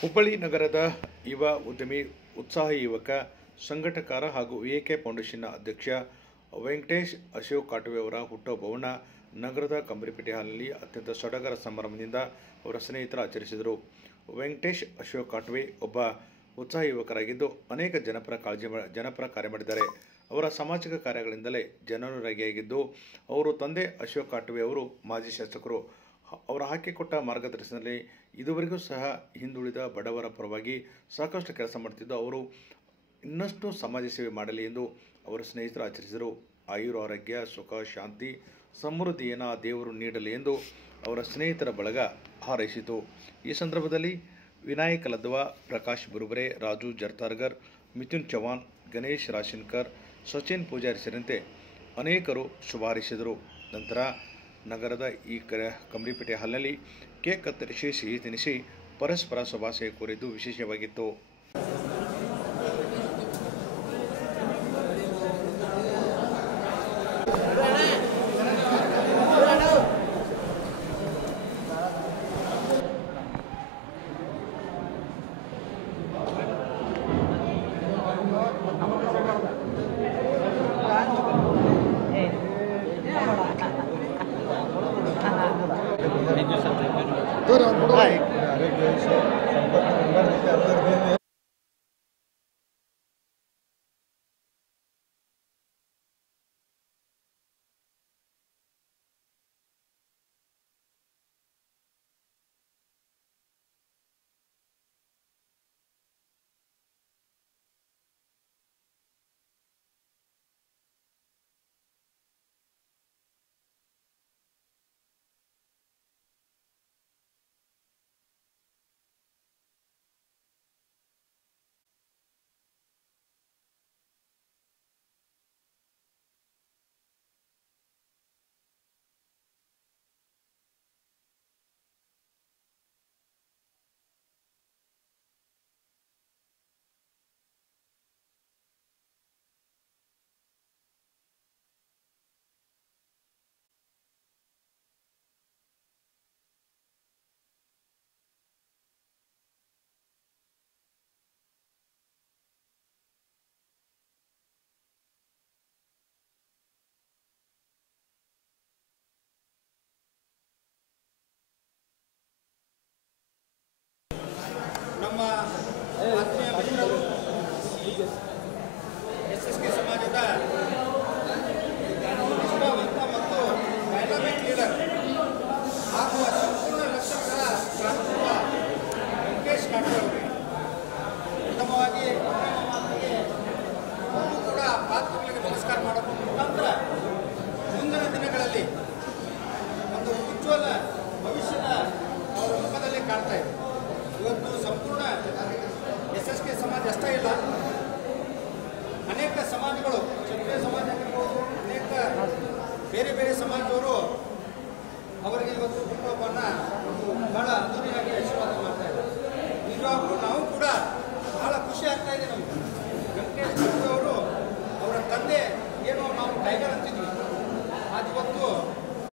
ಹುಬ್ಬಳ್ಳಿ ನಗರದ ಯುವ ಉದ್ಯಮಿ ಉತ್ಸಾಹಿ ಯುವಕ ಸಂಘಟಕರ ಹಾಗೂ ವಿಎಕೆ ಫೌಂಡೇಶನ್ನ ಅಧ್ಯಕ್ಷ ವೆಂಕಟೇಶ್ ಅಶೋಕ್ ಕಾಟವೆ ಅವರ ಹುಟ್ಟುಹಬ್ಬವನ್ನು ನಗರದ ಕಂಬರಿಪೇಟೆ ಹಾಲ್ನಲ್ಲಿ ಅತ್ಯಂತ ಸಡಗರ ಸಂಭ್ರಮದಿಂದ ಅವರ ಸ್ನೇಹಿತರು ಆಚರಿಸಿದರು. ವೆಂಕಟೇಶ್ ಅಶೋಕ್ ಕಾಟವೆ ಒಬ್ಬ ಉತ್ಸಾಹಿ ಯುವಕರಾಗಿದ್ದು ಅನೇಕ ಜನಪರ ಕಾರ್ಯ ಮಾಡಿದ್ದಾರೆ. ಅವರ ಸಾಮಾಜಿಕ ಕಾರ್ಯಗಳಿಂದಲೇ ಜನನುರಾಗಿಯಾಗಿದ್ದು ಅವರು ತಂದೆ ಅಶೋಕ್ ಕಾಟವೆ ಅವರು ಮಾಜಿ ಶಾಸಕರು. ಅವರು ಹಾಕಿಕೊಟ್ಟ ಮಾರ್ಗದರ್ಶನದಲ್ಲಿ ಇದುವರೆಗೂ ಸಹ ಹಿಂದುಳಿದ ಬಡವರ ಪರವಾಗಿ ಸಾಕಷ್ಟು ಕೆಲಸ ಮಾಡುತ್ತಿದ್ದು ಅವರು ಇನ್ನಷ್ಟು ಸಮಾಜ ಸೇವೆ ಮಾಡಲಿ ಎಂದು ಅವರ ಸ್ನೇಹಿತರು ಆಚರಿಸಿದರು. ಆಯುರಾರೋಗ್ಯ, ಸುಖ, ಶಾಂತಿ, ಸಮೃದ್ಧಿಯನ್ನು ದೇವರು ನೀಡಲಿ ಎಂದು ಅವರ ಸ್ನೇಹಿತರ ಬಳಗ ಹಾರೈಸಿತು. ಈ ಸಂದರ್ಭದಲ್ಲಿ ವಿನಾಯಕ್ ಲದ್ವಾ, ಪ್ರಕಾಶ್ ಬುರುಬರೆ, ರಾಜು ಜರ್ತಾರ್ಗರ್, ಮಿಥುನ್ ಚವಾಣ್, ಗಣೇಶ್ ರಾಶಿನ್ಕರ್, ಸಚಿನ್ ಪೂಜಾರಿ ಸೇರಿದಂತೆ ಅನೇಕರು ಶುಭ ಹಾರೈಸಿದರು. ನಂತರ ನಗರದ ಈ ಕಂಬರಿಪೇಟೆ ಹಾಲ್ನಲ್ಲಿ ಕೇಕ್ ಕತ್ತರಿಸಿ ಸಿಹಿ ತಿನ್ನಿಸಿ ಪರಸ್ಪರ ಶುಭಾಶಯ ಕೋರಿದ್ದು ವಿಶೇಷವಾಗಿತ್ತು. ನಮ್ಮ ಆತ್ಮೀಯ ಮಿತ್ರರು ಎಸ್ಎಸ್ಕೆ ಸಮಾಜದ ನಿಷ್ಠಾವಂತ ಮತ್ತು ಡೈನಾಮಿಕ್ ಲೀಡರ್ ಹಾಗೂ ಸಂಪೂರ್ಣ ಲಕ್ಷಕರ ಕ್ರಾಂತಿಯ ವೆಂಕಟೇಶ್ ಕಾಟವೆ ಅವರಿಗೆ ಪ್ರಥಮವಾಗಿ ಅವರು ಕೂಡ ಪಾತ್ರಗಳಿಗೆ ನಮಸ್ಕಾರ ಮಾಡೋದ್ರ ಮುಖಾಂತರ ಮುಂದಿನ ದಿನಗಳಲ್ಲಿ ಒಂದು ಉಜ್ವಲ ಭವಿಷ್ಯದ ಅವರ ಮುಖದಲ್ಲಿ ಕಾಣ್ತಾ ಇದೆ. ಇವತ್ತು ಸಂಪೂರ್ಣ ಎಸ್ಎಸ್ಕೆ ಸಮಾಜ ಅಷ್ಟೇ ಇಲ್ಲ, ಅನೇಕ ಸಮಾಜಗಳು, ಕ್ಷತ್ರಿಯ ಸಮಾಜ ಆಗಿರ್ಬೋದು, ಅನೇಕ ಬೇರೆ ಬೇರೆ ಸಮಾಜದವರು ಅವರಿಗೆ ಇವತ್ತು